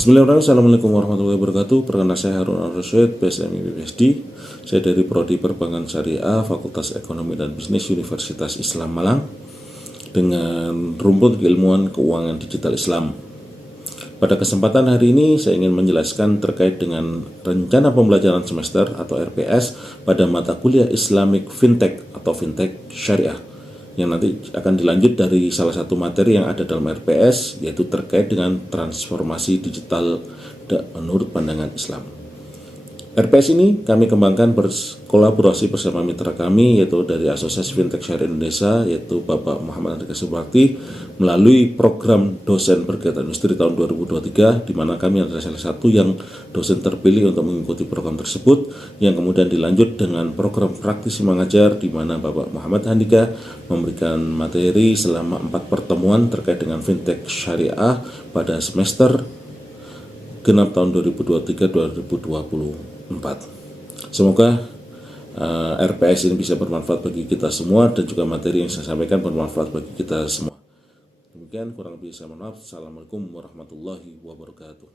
Bismillahirrahmanirrahim. Assalamualaikum warahmatullahi wabarakatuh. Perkenalkan saya Harun Al-Rasyid, PSMI PhD. Saya dari Prodi Perbankan Syariah, Fakultas Ekonomi dan Bisnis Universitas Islam Malang, dengan rumput keilmuan keuangan digital Islam. Pada kesempatan hari ini saya ingin menjelaskan terkait dengan rencana pembelajaran semester atau RPS pada mata kuliah Islamic Fintech atau Fintech Syariah, yang nanti akan dilanjut dari salah satu materi yang ada dalam RPS, yaitu terkait dengan transformasi digital menurut pandangan Islam. RPS ini kami kembangkan berkolaborasi bersama mitra kami, yaitu dari Asosiasi Fintech Syariah Indonesia, yaitu Bapak Muhammad Andika Subakti, melalui program dosen berkegiatan industri tahun 2023, di mana kami adalah salah satu yang dosen terpilih untuk mengikuti program tersebut, yang kemudian dilanjut dengan program praktisi mengajar, di mana Bapak Muhammad Andika memberikan materi selama 4 pertemuan terkait dengan Fintech Syariah pada semester genap tahun 2023-2024. Semoga RPS ini bisa bermanfaat bagi kita semua, dan juga materi yang saya sampaikan bermanfaat bagi kita semua. Demikian, kurang lebih saya mohon maaf. Assalamualaikum warahmatullahi wabarakatuh.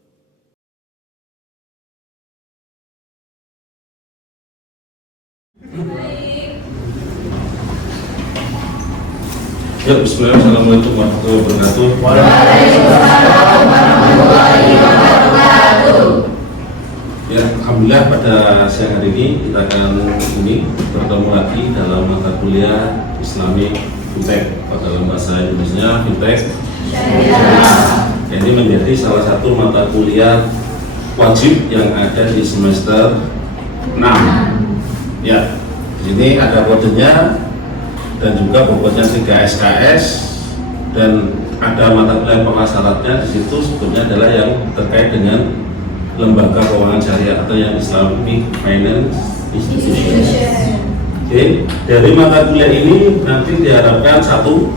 Ya, bismillah, assalamualaikum warahmatullahi wabarakatuh. Waalaikumsalam warahmatullahi wabarakatuh. Ya, alhamdulillah pada siang hari ini kita akan bertemu lagi dalam mata kuliah Islamic Fintech atau dalam bahasa Indonesia Fintech Syariah. Ini menjadi salah satu mata kuliah wajib yang ada di semester 6. Ya, di sini ada kodenya dan juga bobotnya 3 SKS, dan ada mata kuliah prasyaratnya di situ sebetulnya adalah yang terkait dengan lembaga keuangan syariah atau yang Islamic Finance Institution. Oke, dari mata kuliah ini nanti diharapkan satu,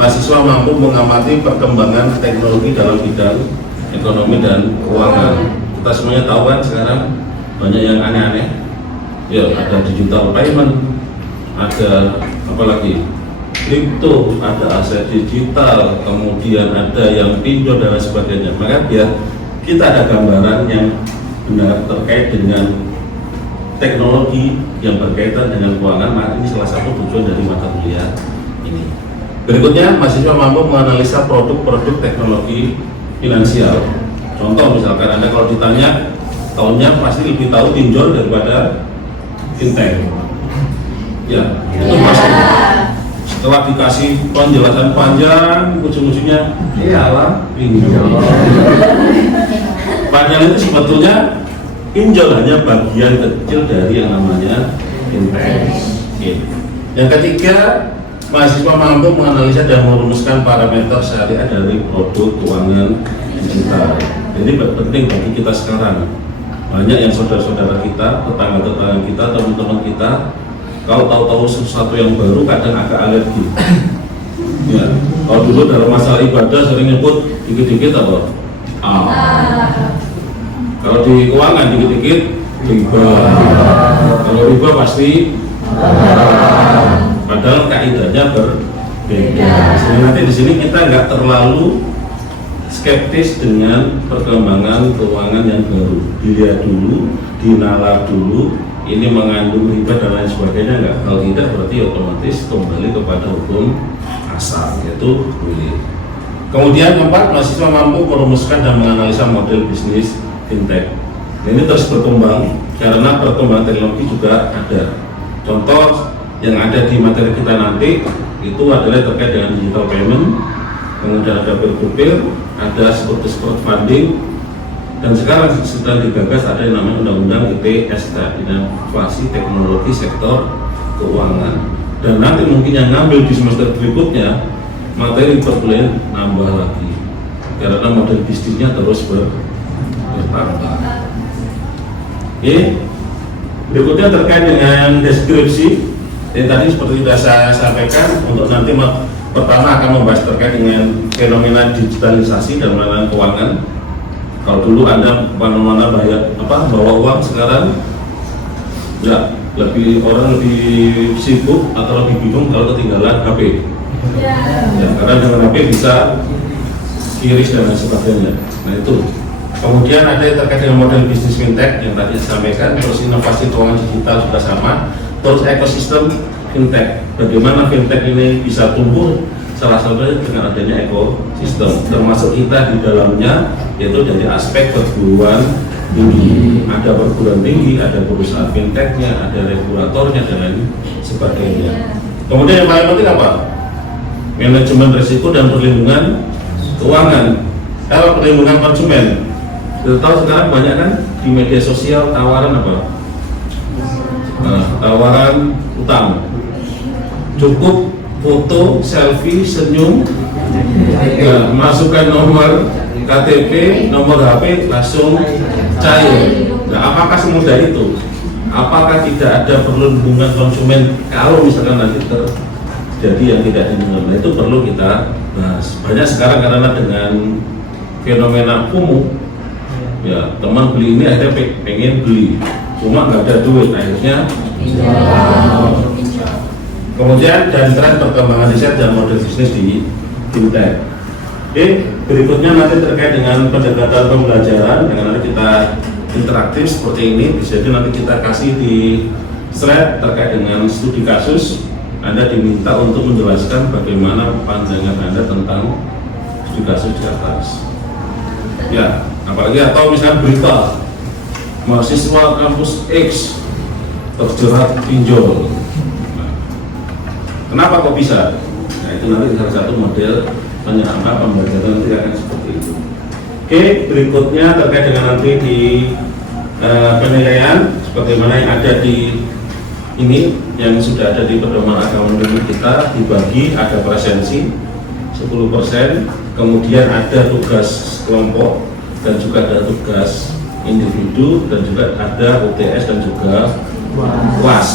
mahasiswa mampu mengamati perkembangan teknologi dalam bidang ekonomi dan keuangan. Kita semuanya tahu kan sekarang banyak yang aneh-aneh. Ya, ada digital payment, ada apalagi kripto, ada aset digital, kemudian ada yang pinjol dan lain sebagainya. Maka biar kita ada gambaran yang benar terkait dengan teknologi yang berkaitan dengan keuangan, maka ini salah satu tujuan dari mata kuliah ini. Berikutnya, mahasiswa mampu menganalisa produk-produk teknologi finansial. Contoh misalkan Anda kalau ditanya tahunnya pasti lebih tahu pinjol daripada fintech. Ya, itu pasti. Setelah dikasih penjelasan panjang, ujung-ujungnya iyalah pinjol. Padahal itu sebetulnya pinjol hanya bagian kecil dari yang namanya fintech. Yang ketiga, mahasiswa mampu menganalisa dan merumuskan parameter syariah dari produk keuangan digital. Ini penting bagi kita sekarang. Banyak yang saudara-saudara kita, tetangga-tetangga kita, teman-teman kita, kalau tahu-tahu sesuatu yang baru kadang agak alergi. Ya, kalau dulu dalam masalah ibadah sering nyebut dikit-dikit apa? Kalau di keuangan dikit-dikit riba. Kalau riba pasti padahal kaidahnya berbeda. Sehingga nanti di sini kita nggak terlalu skeptis dengan perkembangan keuangan yang baru. Dilihat dulu, dinalar dulu, ini mengandung riba dan lain sebagainya enggak. Kalau tidak berarti otomatis kembali kepada hukum asal, yaitu boleh. Kemudian keempat, mahasiswa mampu merumuskan dan menganalisa model bisnis fintech. Ini terus berkembang karena perkembangan teknologi juga ada. Contoh yang ada di materi kita nanti itu adalah terkait dengan digital payment, kemudian ada peer-to-peer, ada seperti funding, dan sekarang sedang digagas ada yang namanya Undang-Undang ITSK, Inovasi Teknologi Sektor Keuangan. Dan nanti mungkin yang ngambil di semester berikutnya materi perkuliahan nambah lagi karena model bisnisnya terus bertambah. Oke, berikutnya terkait dengan deskripsi. Yang tadi seperti sudah saya sampaikan, untuk nanti pertama akan membahas terkait dengan fenomena digitalisasi dan pengelolaan keuangan. Kalau dulu Anda mana-mana bawa uang, sekarang ya orang lebih sibuk atau lebih bingung kalau ketinggalan HP. Ya, karena dengan HP bisa kiris dan sebagainya. Nah itu Kemudian ada yang terkait dengan model bisnis fintech yang tadi disampaikan, terus inovasi keuangan digital juga sama, terus ekosistem fintech. Bagaimana fintech ini bisa tumbuh? Salah satunya dengan adanya ekosistem, termasuk kita di dalamnya, yaitu dari aspek perguruan tinggi. Ada perguruan tinggi, ada perusahaan fintechnya, ada regulatornya dan lain sebagainya. Kemudian yang paling penting apa? Manajemen risiko dan perlindungan keuangan. Kalau perlindungan konsumen, kita tahu sekarang banyak kan di media sosial tawaran apa? Tawaran utang. Cukup foto, selfie, senyum, masukkan nomor KTP, nomor HP, langsung cair. Nah, apakah semudah itu? Apakah tidak ada perlindungan konsumen kalau misalkan nanti terjadi yang tidak diinginkan? Nah, itu perlu kita bahas. Banyak sekarang karena dengan fenomena FOMO, ya teman beli ini akhirnya pengen beli, cuma nggak ada duit, akhirnya kemudian dan tren perkembangan riset dan model bisnis di fintech. Oke, berikutnya nanti terkait dengan pendekatan pembelajaran yang nanti kita interaktif seperti ini. Jadi nanti kita kasih di slide terkait dengan studi kasus. Anda diminta untuk menjelaskan bagaimana pandangan Anda tentang studi kasus di atas. Ya, apalagi atau misalnya berita mahasiswa kampus X terjerat pinjol. Nah, kenapa kok bisa? Nah, itu nanti salah satu model pembelajaran nanti akan seperti itu. Oke, berikutnya terkait dengan nanti di penilaian sebagaimana yang ada di ini yang sudah ada di pedoman agama kita dibagi, ada presensi 10%, kemudian ada tugas kelompok dan juga ada tugas individu dan juga ada UTS dan juga UAS.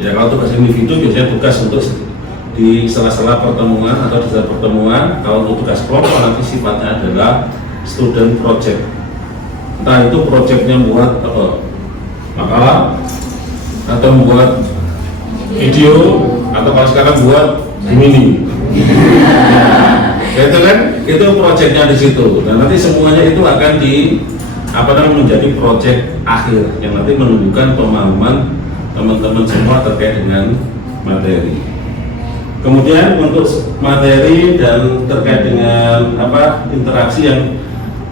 Ya, kalau tugas individu biasanya tugas untuk di sela-sela pertemuan atau di saat pertemuan. Kalau untuk tugas kelompok nanti sifatnya adalah student project. Entah itu projectnya buat apa, makalah atau membuat video atau kalau sekarang buat mini. Itu kan, itu projectnya di situ. Dan nanti semuanya itu akan di menjadi project akhir yang nanti menunjukkan pemahaman teman-teman semua terkait dengan materi. Kemudian untuk materi dan terkait dengan interaksi yang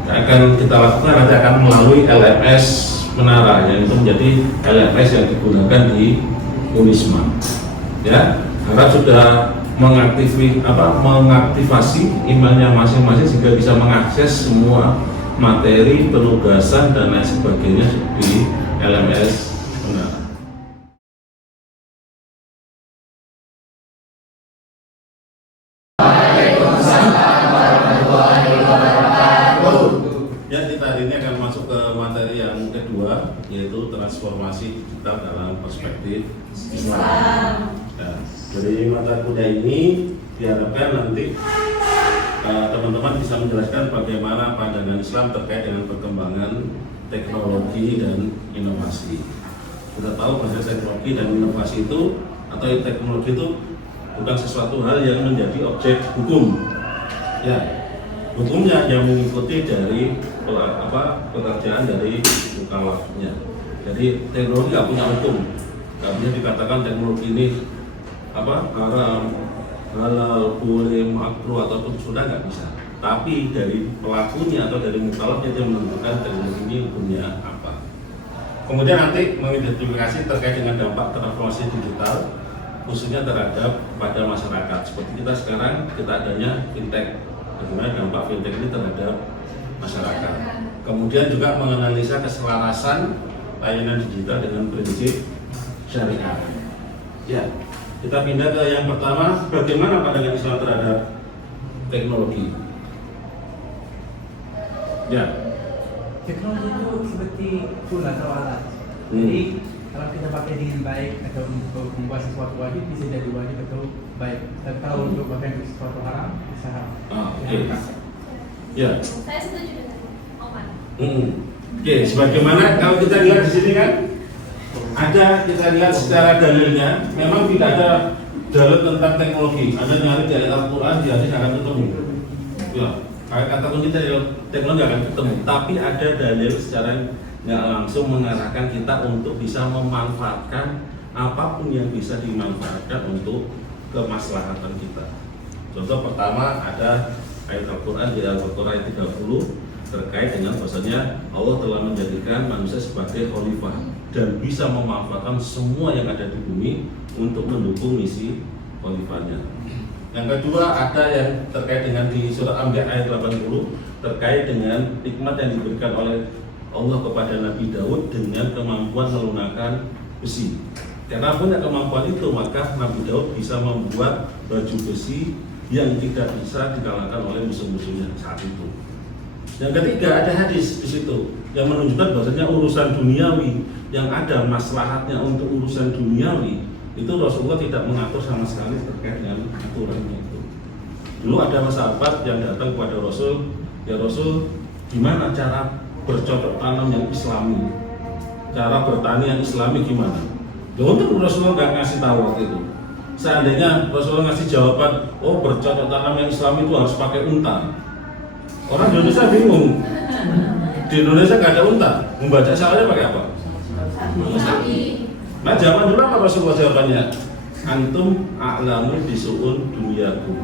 akan kita lakukan nanti akan melalui LMS Menara, yang itu menjadi LMS yang digunakan di Unisma. Ya, harap sudah mengaktifasi emailnya masing-masing sehingga bisa mengakses semua materi, penugasan dan lain sebagainya di LMS Menara. Ya, kita hari ini akan masuk ke materi yang kedua, yaitu transformasi digital dalam perspektif Islam. Ya, dari mata kuliah ini diharapkan nanti teman-teman bisa menjelaskan bagaimana pandangan Islam terkait dengan perkembangan teknologi dan inovasi. Kita tahu bahwa teknologi dan inovasi itu atau teknologi itu bukan sesuatu hal yang menjadi objek hukum. Ya, hukumnya yang mengikuti dari pekerjaan dari mukallafnya. Jadi teknologi nggak punya hukum, nggak bisa dikatakan teknologi ini haram, halal, boleh, makruh ataupun sudah, nggak bisa. Tapi dari pelakunya atau dari mukallafnya dia menentukan teknologi ini hukumnya apa. Kemudian nanti mengidentifikasi terkait dengan dampak transformasi digital khususnya terhadap pada masyarakat. Seperti kita sekarang adanya fintech, bagaimana dampak fintech ini terhadap masyarakat. Kemudian juga menganalisa keselarasan layanan digital dengan prinsip syariah. Ya, kita pindah ke yang pertama, bagaimana pandangan Islam terhadap teknologi. Ya, teknologi itu seperti tool atau alat. Jadi kalau kita pakai dengan baik atau untuk membuat sesuatu wajib bisa jadi wajib atau baik. Tapi kalau untuk pakai sesuatu haram bisa haram. Ya. Saya setuju dengan Oman. Oke, sebagaimana kalau kita lihat di sini kan kita lihat secara dalilnya memang tidak ada dalil tentang teknologi. Anda nyari di ayat Al-Quran, di hadis akan ketemu. Ya, kata kunci teknologi akan ketemu, tapi ada dalil secara nggak langsung mengarahkan kita untuk bisa memanfaatkan apapun yang bisa dimanfaatkan untuk kemaslahatan kita. Contoh pertama ada ayat Al-Quran di Al-Baqarah ayat 30 terkait dengan bahwasanya Allah telah menjadikan manusia sebagai khalifah dan bisa memanfaatkan semua yang ada di bumi untuk mendukung misi khalifahnya. Yang kedua ada yang terkait dengan di surah Anbiya ayat 80 terkait dengan nikmat yang diberikan oleh Allah kepada Nabi Daud dengan kemampuan melunakkan besi. Karena punya kemampuan itu maka Nabi Daud bisa membuat baju besi yang tidak bisa dikalahkan oleh musuh-musuhnya saat itu. Yang ketiga ada hadis di situ yang menunjukkan bahwasanya urusan duniawi yang ada maslahatnya untuk urusan duniawi itu Rasulullah tidak mengatur sama sekali terkait dengan aturannya itu. Dulu ada sahabat yang datang kepada Rasul, ya Rasul, gimana cara bercocok tanam yang Islami, cara bertani yang Islami gimana? Ya untuk Rasulullah nggak ngasih tahu waktu itu. Seandainya Rasulullah ngasih jawaban, oh bercocok tanam yang Islami itu harus pakai unta. Orang di Indonesia bingung. Di Indonesia nggak ada unta, membaca sawahnya pakai apa? Sapi. Nah zaman dulu apa Rasulullah jawabannya? Antum a'lamu bisu'un duniaku.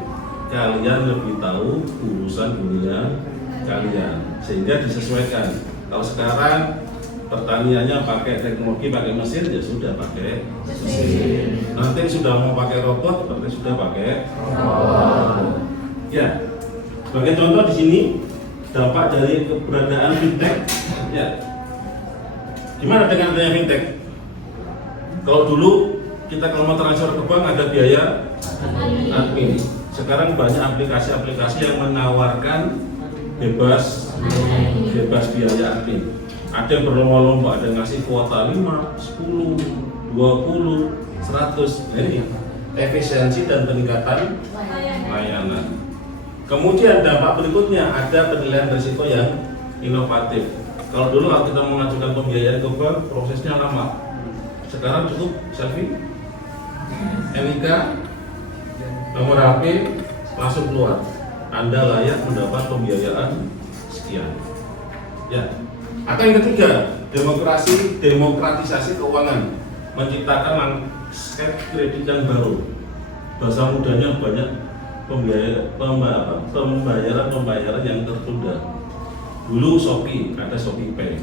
Kalian lebih tahu urusan dunia kalian, sehingga disesuaikan. Kalau sekarang pertaniannya pakai teknologi, pakai mesin, ya sudah pakai mesin. Nanti sudah mau pakai robot, berarti sudah pakai robot. Ya. Sebagai contoh di sini dampak dari keberadaan fintech, ya. Gimana dengan adanya fintech? Kalau dulu kita kalau mau transfer ke bank ada biaya admin. Sekarang banyak aplikasi-aplikasi yang menawarkan bebas biaya admin. Ada yang berlomba-lomba, ada yang ngasih kuota 5, 10, 20, 100. Ini efisiensi dan peningkatan layanan. Kemudian dampak berikutnya ada penilaian risiko yang inovatif. Kalau dulu kalau kita mengajukan pembiayaan ke bank prosesnya lama. Sekarang cukup selfie, NIK, nomor HP, langsung keluar. Anda layak mendapat pembiayaan sekian. Ya. Atau yang ketiga, demokratisasi keuangan, menciptakan landscape kredit yang baru. Bahasa mudanya banyak pembayaran yang tertunda. Dulu Shopee, ada Shopee Pay.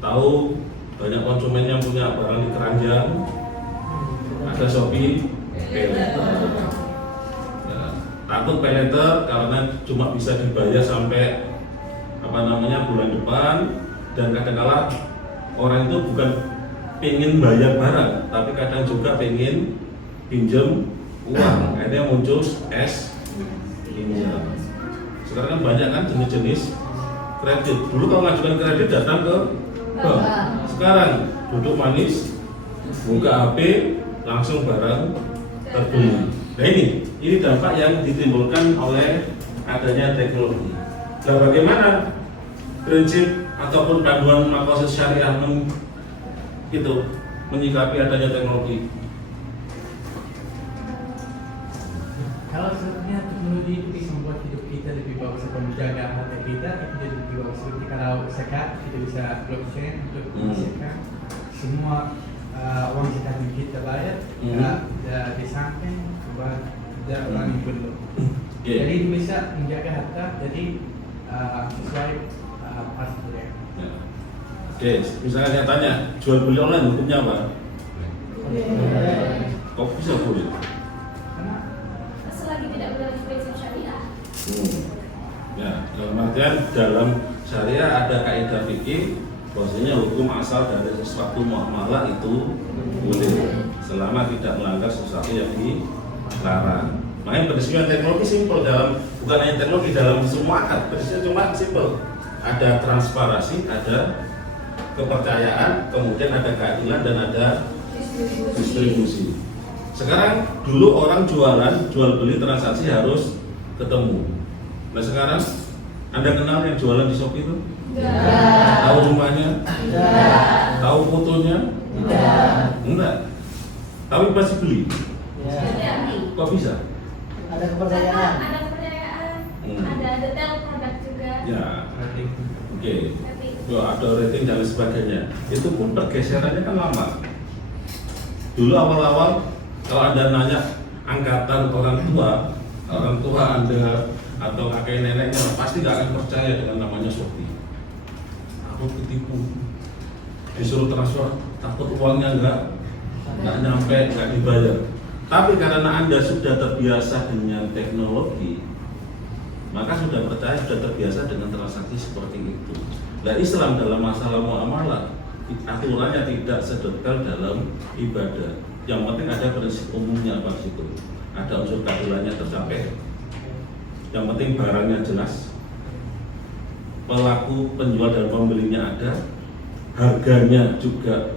Tahu banyak konsumen yang punya barang di keranjang, ada Shopee Pay Later. Nah, takut Pay Later karena cuma bisa dibayar sampai bulan depan, dan kadang-kala orang itu bukan pengen bayar barang, tapi kadang juga pengen pinjam uang. Akhirnya muncul pinjam. Sekarang kan banyak kan jenis-jenis kredit. Dulu kalau ngajukan kredit datang ke bank. Sekarang duduk manis, buka HP, langsung barang terbeli. Nah ini dampak yang ditimbulkan oleh adanya teknologi. Nah bagaimana prinsip ataupun panduan maqasid syariah menyikapi adanya teknologi? Kalau sebenarnya teknologi itu bisa membuat hidup kita lebih bagus, atau menjaga harta kita jadi lebih bagus. Seperti kalau zakat kita bisa blockchain untuk menghasilkan semua uang zakat yang kita bayar di samping buat orang yang perlu. Jadi bisa menjaga harta jadi sesuai pasarnya. Oke, misalnya saya tanya, jual beli online hukumnya apa? Kok bisa boleh? Selagi tidak berlaku prinsip syariah. Ya, dalam syariah ada kaidah fikih bahwasanya hukum asal dari sesuatu muamalah itu boleh selama tidak melanggar sesuatu yang dilarang. Makanya berdasarkan teknologi simpel bukan hanya teknologi dalam semua akad, berdasarkan cuma simpel. Ada transparansi, ada kepercayaan, kemudian ada keadilan dan ada distribusi. Sekarang dulu orang jual beli transaksi harus ketemu. Nah sekarang Anda kenal yang jualan di Shopee itu? Enggak. Tahu rumahnya? Enggak. Tahu fotonya? Enggak. Tapi pasti beli. Kok bisa? Ada kepercayaan. Ya, rating. oke. Ada rating dan sebagainya. Itu pun pergeserannya kan lama. Dulu awal-awal kalau Anda nanya angkatan orang tua Anda atau kakek neneknya pasti nggak akan percaya dengan namanya Shopee. Aku ketipu, disuruh transfer, takut uangnya nggak nyampe, nggak dibayar. Tapi karena Anda sudah terbiasa dengan teknologi, maka sudah percaya, sudah terbiasa dengan transaksi seperti itu. Nah, Islam dalam masalah muamalah aturannya tidak sedetail dalam ibadah. Yang penting ada prinsip umumnya apa situ. Ada unsur keadilannya tercapai. Yang penting barangnya jelas. Pelaku penjual dan pembelinya ada. Harganya juga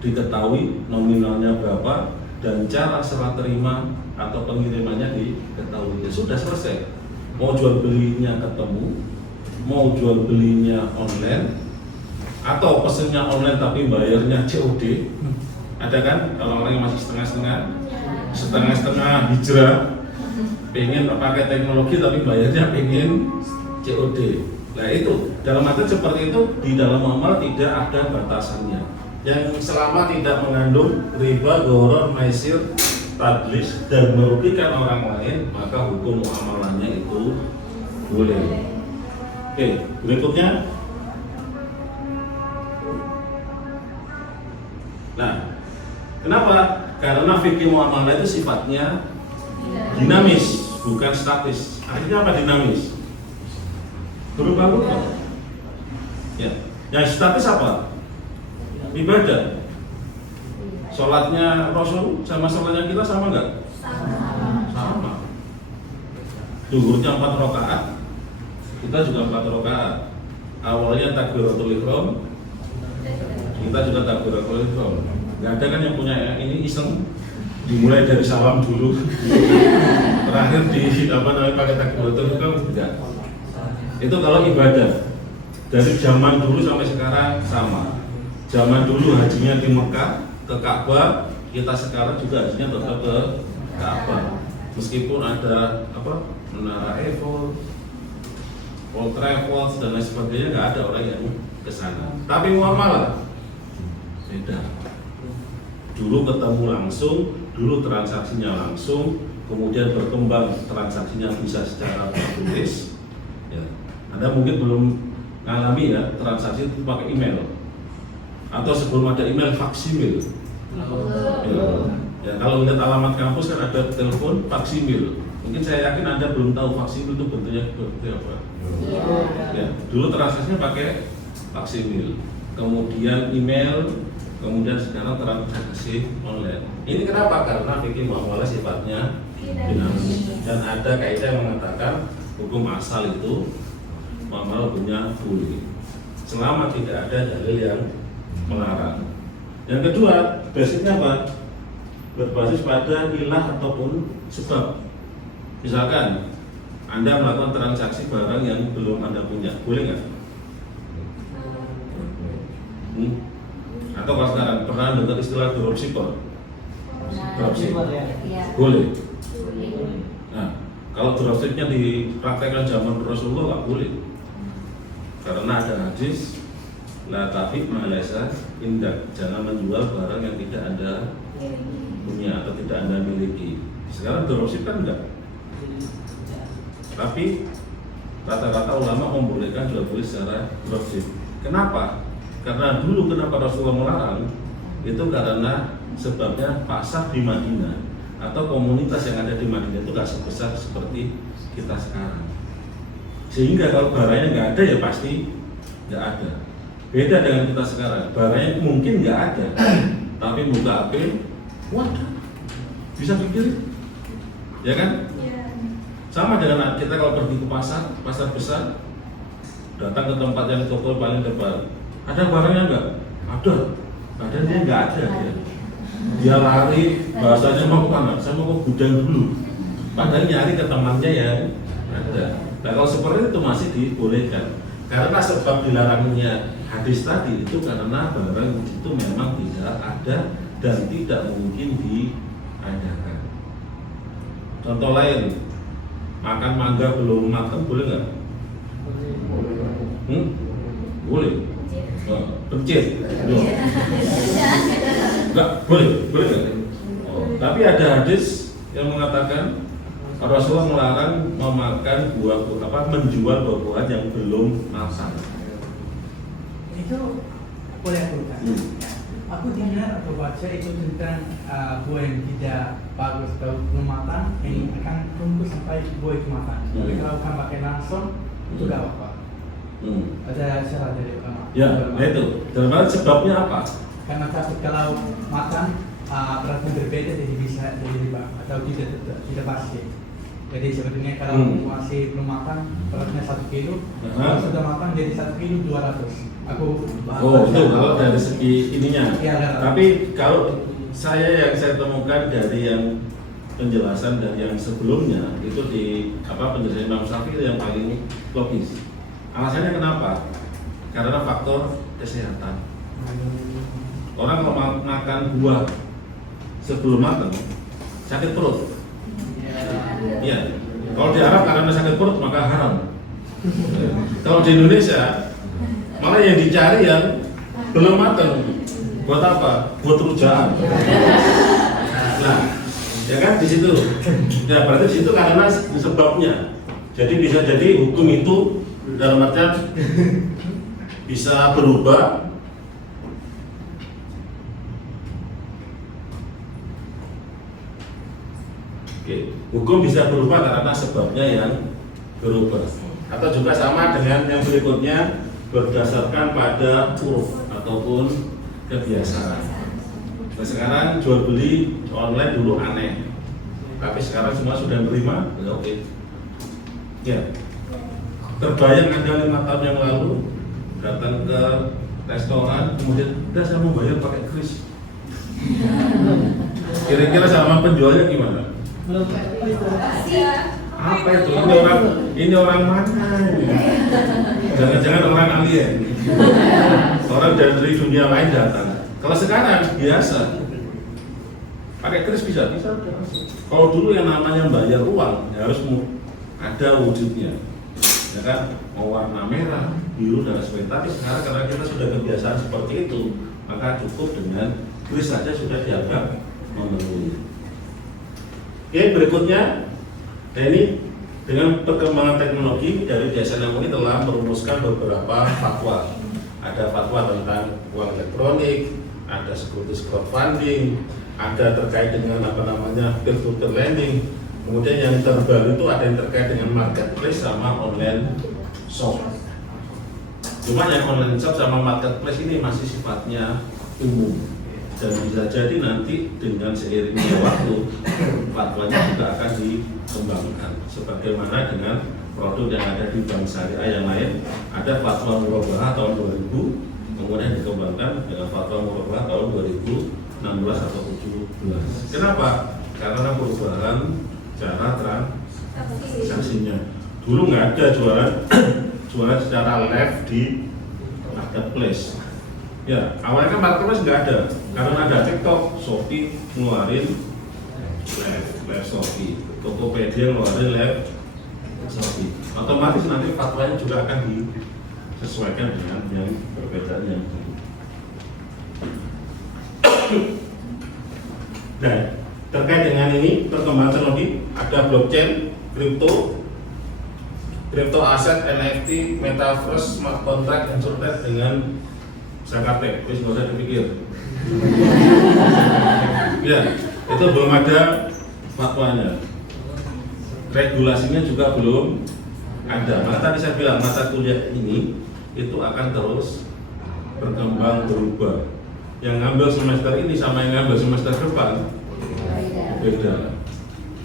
diketahui, nominalnya berapa, dan cara serah terima atau pengirimannya diketahui. Ya sudah selesai. Mau jual belinya ketemu, mau jual belinya online, atau pesennya online tapi bayarnya COD. Ada kan kalau orang yang masih setengah-setengah hijrah, pengen pakai teknologi tapi bayarnya pengen COD. Nah itu dalam arti seperti itu di dalam muamalah tidak ada batasannya. Yang selama tidak mengandung riba, gharar, maisir, tadlis dan merugikan orang lain, maka hukum muamalahnya itu boleh. Oke, berikutnya. Nah, kenapa? Karena fikih muamalah itu sifatnya dinamis, bukan statis. Artinya apa dinamis? Berubah-ubah. Ya, yang statis apa? Ibadah. Sholatnya Rasul sama sholatnya kita sama nggak? Sama. Zuhurnya 4 rakaat, kita juga 4 rakaat. Awalnya takbiratul ihram, kita juga takbiratul ihram. Nggak ada kan yang punya ini iseng, dimulai dari salam dulu, terakhir di pakai takbiratul ihram enggak. Itu kalau ibadah. Dari zaman dulu sampai sekarang sama. Zaman dulu hajinya di Mekah ke Ka'bah, kita sekarang juga hajinya tetap ke Ka'bah. Meskipun ada Menara Eiffel, World Travel dan lain sebagainya, nggak ada orang yang ke sana. Tapi muamalah beda. Dulu ketemu langsung, dulu transaksinya langsung, kemudian berkembang transaksinya bisa secara tertulis. Ya. Anda mungkin belum ngalami ya transaksi itu pakai email, atau sebelum ada email faksimil. Ya, kalau lihat alamat kampus kan ada telepon faksimil. Mungkin saya yakin Anda belum tahu faksimil itu bentuknya seperti apa. Ya, dulu transaksinya pakai faksimil, kemudian email, kemudian sekarang transaksi online. Ini kenapa? Karena fikih muamalah sifatnya dinamis dan ada kaidah yang mengatakan hukum asal itu muamalah punya boleh selama tidak ada dalil yang melarang. Yang kedua, basicnya apa? Berbasis pada ilah ataupun sebab. Misalkan Anda melakukan transaksi barang yang belum Anda punya, boleh nggak? Atau kalau sekarang pernah dengar istilah dropshipper? Dropshipper boleh. Nah, kalau dropshipnya dipraktekkan zaman Rasulullah nggak boleh, karena ada hadis la tafi malaysa indak, jangan menjual barang yang tidak Anda punya atau tidak Anda miliki. Sekarang dropship kan enggak. Tapi rata-rata ulama membolehkan jual beli secara dropship. Kenapa? Karena dulu kenapa Rasulullah melarang? Itu karena sebabnya pasar di Madinah atau komunitas yang ada di Madinah itu nggak sebesar seperti kita sekarang. Sehingga kalau barangnya nggak ada ya pasti nggak ada. Beda dengan kita sekarang, barangnya mungkin nggak ada, tapi buka HP, waduh, bisa pikir, ya kan? Sama dengan kita kalau pergi ke pasar besar, datang ke tempat yang toko paling depan, ada barangnya nggak? Ada, padahal dia nggak ada dia. Dia lari, bahasanya mau ke mana? Saya mau ke gudang dulu. Padahal nyari ke temannya yang ada. Nah kalau seperti itu masih dibolehkan. Karena sebab dilarangnya hadis tadi itu karena barang itu memang tidak ada dan tidak mungkin diadakan. Contoh lain, makan mangga belum matang boleh nggak? Boleh. Pencet. Enggak, boleh nggak? Tapi ada hadis yang mengatakan Rasulullah melarang memakan menjual buah-buahan yang belum matang. Itu boleh aku kasih. Aku dengar atau baca itu tentang buah yang tidak bagus atau belum matang, ini akan tunggu sampai buah itu matang. Tapi kalau kamu pakai langsung, itu tidak apa-apa. Ada syarat dari ulama. Ya, itu. Dan sebabnya apa? Karena takut kalau matang beratnya berbeda, jadi bisa jadi riba atau tidak pasti. Jadi sebetulnya kalau masih belum matang beratnya 1 kilo, kalau sudah matang jadi 1 kilo 200. Itu kalau dari segi ininya. Ya, tapi kalau saya temukan dari yang penjelasan dari yang sebelumnya itu di penjelasan Imam Syafi'i yang paling logis. Alasannya kenapa? Karena faktor kesehatan. Orang kalau makan buah sebelum matang sakit perut. Iya. Kalau di Arab karena sakit perut maka haram. Kalau di Indonesia malah yang dicari yang belum matang. Buat apa? Buat rujak. Nah, ya kan di situ. Ya berarti di situ karena sebabnya. Jadi bisa jadi hukum itu dalam artian bisa berubah. Hukum bisa berubah karena sebabnya yang berubah. Atau juga sama dengan yang berikutnya berdasarkan pada uruf ataupun kebiasaan. Nah, sekarang jual beli online dulu aneh, tapi sekarang semua sudah menerima, ya oke. Ya, terbayang Anda 5 tahun yang lalu datang ke restoran, kemudian udah saya mau bayar pakai kris. Kira-kira sama penjualnya gimana? Apa itu? Ini orang mana? Jangan-jangan orang alien. Orang dari dunia lain datang. Kalau sekarang biasa, pakai kris bisa. Kalau dulu yang namanya bayar uang ya harus ada wujudnya, ya kan? Mau warna merah, biru dan sebagainya. Tapi sekarang karena kita sudah kebiasaan seperti itu, maka cukup dengan kris saja sudah dianggap memenuhi. Oke, berikutnya, ini dengan perkembangan teknologi dari Yayasan Namungi telah merumuskan beberapa fatwa. Ada fatwa tentang uang elektronik, ada securities crowdfunding, ada terkait dengan peer-to-peer lending. Kemudian yang terbaru itu ada yang terkait dengan marketplace sama online shop. Cuma yang online shop sama marketplace ini masih sifatnya umum. Dan bisa jadi nanti dengan seiringnya waktu fatwanya juga akan dikembangkan sebagaimana dengan produk yang ada di bank syariah yang lain. Ada fatwa murabahah tahun 2000 kemudian dikembangkan dengan fatwa murabahah tahun 2016 atau 2017. Kenapa? Karena perubahan cara transaksinya. Dulu nggak ada jualan secara live di marketplace. Ya, awalnya kan marketplace nggak ada, karena ada TikTok, Shopee ngeluarin live Shopee, Tokopedia ngeluarin live Shopee. Otomatis nanti fatwanya juga akan disesuaikan dengan yang perbedaan yang dulu. Nah, terkait dengan ini perkembangan teknologi ada blockchain, crypto aset, NFT, metaverse, smart contract, insurtech dengan Zakartek, terus nggak usah dipikir. Ya, itu belum ada fatwanya. Regulasinya juga belum ada. Maka tadi saya bilang mata kuliah ini itu akan terus berkembang berubah. Yang ngambil semester ini sama yang ngambil semester depan beda.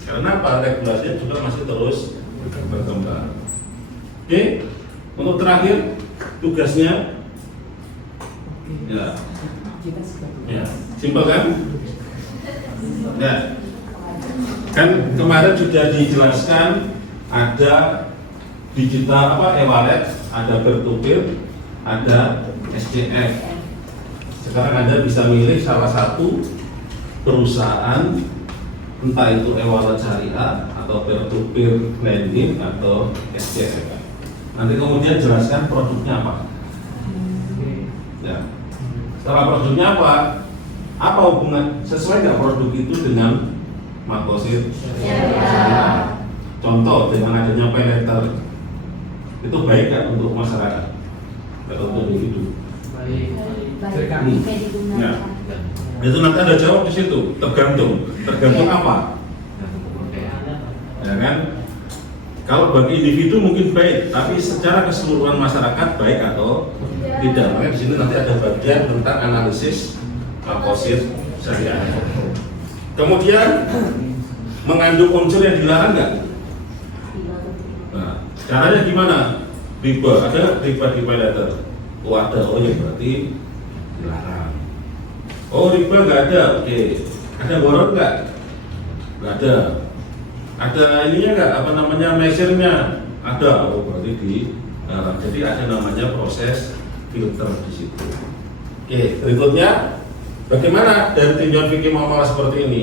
Karena apa? Regulasinya juga masih terus berkembang. Oke, untuk terakhir tugasnya. Ya, simpel kan? Ya, kan kemarin sudah dijelaskan ada digital e-wallet, ada peer-to-peer, ada SCF. Sekarang Anda bisa milih salah satu perusahaan, entah itu e-wallet syariah atau peer-to-peer lending atau SCF. Nanti kemudian jelaskan produknya apa. Ya. Setelah produknya apa hubungan sesuai nggak produk itu dengan maqasid syariah? Contoh dengan adanya pay letter itu baik nggak untuk masyarakat atau untuk individu? Baik. Ya. Itu nanti ada jawab di situ. Tergantung apa? Ya kan? Kalau bagi individu mungkin baik, tapi secara keseluruhan masyarakat baik atau tidak. Makanya di sini nanti ada bagian tentang analisis maqasid syariah. Kemudian mengandung unsur yang dilarang nggak? Nah, caranya gimana? Riba, ada riba di pay letter. Oh ada, oh ya berarti dilarang. Oh riba nggak ada, oke. Ada borot nggak? Nggak ada. Ada ininya nggak? Apa namanya measure-nya? Ada, oh berarti dilarang. Jadi ada namanya proses filter di situ. Oke, berikutnya bagaimana dari tinjauan fikih muamalah seperti ini?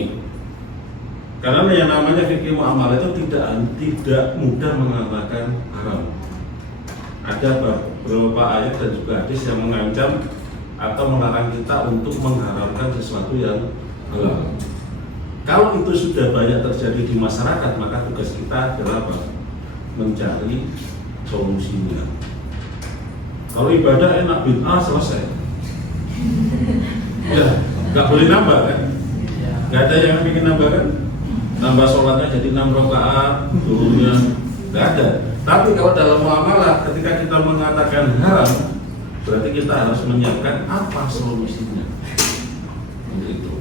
Karena yang namanya fikih muamalah itu tidak mudah mengatakan haram. Ada beberapa ayat dan juga hadis yang mengancam atau melarang kita untuk mengharamkan sesuatu yang halal. Kalau itu sudah banyak terjadi di masyarakat, maka tugas kita adalah apa? Mencari solusinya. Kalau ibadah enak bid'ah selesai. Ya, nggak boleh nambah kan? Nggak ada yang bikin nambah kan? Nambah sholatnya jadi 6 rakaat, turunnya nggak ada. Tapi kalau dalam muamalah, ketika kita mengatakan haram, berarti kita harus menyiapkan apa solusinya. Begitu.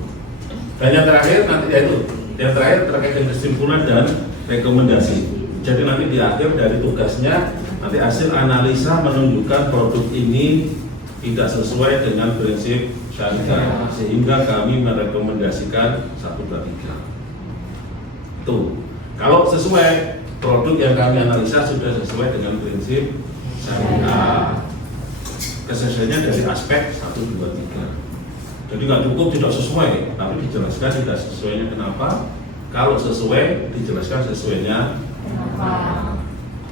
Dan yang terakhir nanti yaitu yang terakhir terkait dengan kesimpulan dan rekomendasi. Jadi nanti di akhir dari tugasnya nanti hasil analisa menunjukkan produk ini tidak sesuai dengan prinsip syariah sehingga kami merekomendasikan 1, 2, 3. Tuh, kalau sesuai produk yang kami analisa sudah sesuai dengan prinsip syariah. Kesesuaiannya dari aspek 1, 2, 3. Jadi nggak cukup tidak sesuai, tapi dijelaskan tidak sesuainya kenapa. Kalau sesuai, dijelaskan sesuainya kenapa.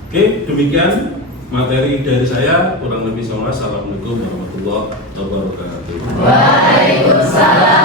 Oke, demikian materi dari saya. Kurang lebih semua. Assalamualaikum warahmatullahi wabarakatuh. Waalaikumsalam.